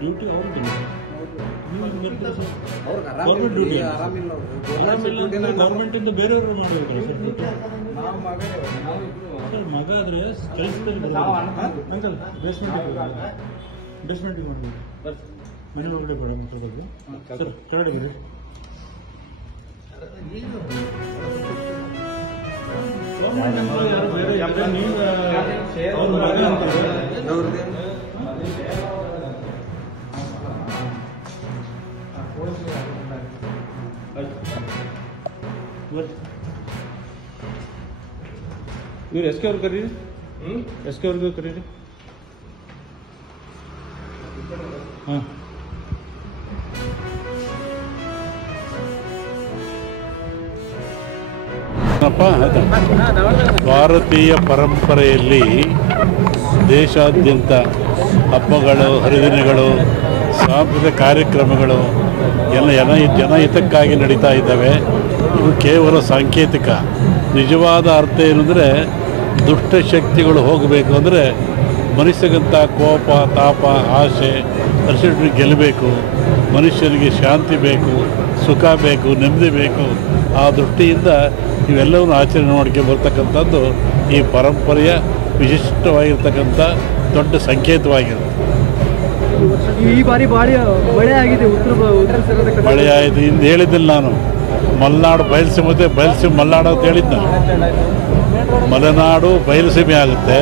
Duty ಅವ್ರಿಗೆ ಗೌರ್ಮೆಂಟಿಂದ ಬೇರೆಯವರು ಮಾಡಬೇಕಲ್ಲ ಸರ್ ಡ್ಯೂಟಿ ಸರ್ ಮಗ ಆದರೆ ಕೆಲಸದಲ್ಲಿ ಅಂಕಲ್ ಬೇಸ್ಮೆಂಟಿಗೆ ಮಾಡಬೇಕು ಮನೆ ಒಳಗಡೆ ಬೇಡ ಮಕ್ಕಳ ಬಗ್ಗೆ ಸರ್ ಕೆಳಗಡೆ ಯಾರು ಬೇರೆ ನೀವು ಅವ್ರ ಮಗ ಅಂತಾರೆ ಇವ್ರು ಎಸ್ ಕೆ ಅವ್ರು ಕರೀರಿ ಎಸ್ ಕೆ ಅವ್ರಿಗೂ ಕರೀರಿ ಹಾಂ ಭಾರತೀಯ ಪರಂಪರೆಯಲ್ಲಿ ದೇಶಾದ್ಯಂತ ಹಬ್ಬಗಳು ಹರಿದಿನಗಳು ಸಾಂಸ್ಕೃತಿಕ ಕಾರ್ಯಕ್ರಮಗಳು ಎಲ್ಲ ಜನಹಿತಕ್ಕಾಗಿ ನಡೀತಾ ಇದ್ದಾವೆ. ಇದು ಕೇವಲ ಸಾಂಕೇತಿಕ. ನಿಜವಾದ ಅರ್ಥ ಏನಂದರೆ ದುಷ್ಟಶಕ್ತಿಗಳು ಹೋಗಬೇಕು ಅಂದರೆ ಮನುಷ್ಯಗಂತ ಕೋಪ ತಾಪ ಆಸೆ ಪರಿಸ್ಥಿತಿ ಗೆಲ್ಲಬೇಕು, ಮನುಷ್ಯನಿಗೆ ಶಾಂತಿ ಬೇಕು, ಸುಖ ಬೇಕು, ನೆಮ್ಮದಿ ಬೇಕು. ಆ ದೃಷ್ಟಿಯಿಂದ ಇವೆಲ್ಲವನ್ನು ಆಚರಣೆ ಮಾಡ್ಕೊಂಡು ಬರ್ತಕ್ಕಂಥದ್ದು ಈ ಪರಂಪರೆಯ ವಿಶಿಷ್ಟವಾಗಿರ್ತಕ್ಕಂಥ ದೊಡ್ಡ ಸಂಕೇತವಾಗಿರುತ್ತೆ. ಈ ಬಾರಿ ಮಳೆ ಆಗಿದೆ, ಮಳೆ ಆಯಿತು. ಇಂದು ಹೇಳಿದ್ದಿಲ್ಲ ನಾನು, ಮಲೆನಾಡು ಬಯಲುಸೀಮೆ ಬಯಲುಸೀಮೆ ಮಲೆನಾಡು ಅಂತ ಹೇಳಿದ್ದ. ಮಲೆನಾಡು ಬಯಲುಸೀಮೆ ಆಗುತ್ತೆ,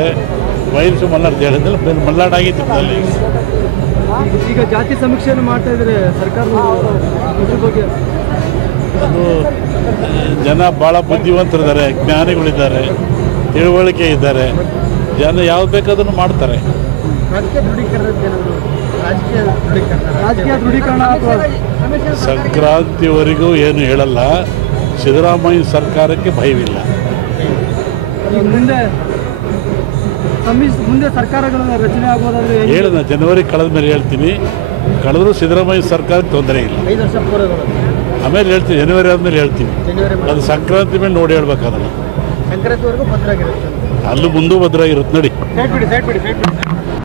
ಬಯಲುಸೀಮೆ ಮಲೆನಾಡು ಹೇಳಿದ್ದಿಲ್ಲ, ಮಲೆನಾಡು ಆಗಿತ್ತು ಅಲ್ಲಿ. ಈಗ ಜಾತಿ ಸಮೀಕ್ಷೆಯನ್ನು ಮಾಡ್ತಾ ಇದ್ದಾರೆ ಸರ್ಕಾರ ಬಗ್ಗೆ. ಅದು ಜನ ಭಾಳ ಬುದ್ಧಿವಂತರಿದ್ದಾರೆ, ಜ್ಞಾನಿಗಳಿದ್ದಾರೆ, ತಿಳುವಳಿಕೆ ಇದ್ದಾರೆ. ಜನ ಯಾವ್ದು ಬೇಕಾದನ್ನು ಮಾಡ್ತಾರೆ. ಸಂಕ್ರಾಂತಿವರೆಗೂ ಏನು ಹೇಳಲ್ಲ. ಸಿದ್ದರಾಮಯ್ಯ ಸರ್ಕಾರಕ್ಕೆ ಭಯವಿಲ್ಲ. ಮುಂದೆ ಸರ್ಕಾರಗಳ ರಚನೆ ಆಗೋದಾದ್ರೆ ಹೇಳಿದ ಜನವರಿ ಕಳೆದ ಮೇಲೆ ಹೇಳ್ತೀನಿ. ಕಳೆದರೂ ಸಿದ್ದರಾಮಯ್ಯ ಸರ್ಕಾರಕ್ಕೆ ತೊಂದರೆ ಇಲ್ಲ. 5 ವರ್ಷ ಪೂರ್ವ ಆಮೇಲೆ ಹೇಳ್ತೀನಿ, ಜನವರಿ ಆದಮೇಲೆ ಹೇಳ್ತೀನಿ. ಅದು ಸಂಕ್ರಾಂತಿ ಮೇಲೆ ನೋಡಿ ಹೇಳ್ಬೇಕು. ಅದನ್ನು ಸಂಕ್ರಾಂತಿವರೆಗೂ ಭದ್ರಾಗಿರುತ್ತೆ, ಅಲ್ಲೂ ಮುಂದೂ ಭದ್ರಾಗಿರುತ್ತೆ. ನೋಡಿ ಸೈಡ್ ಬಿಡಿ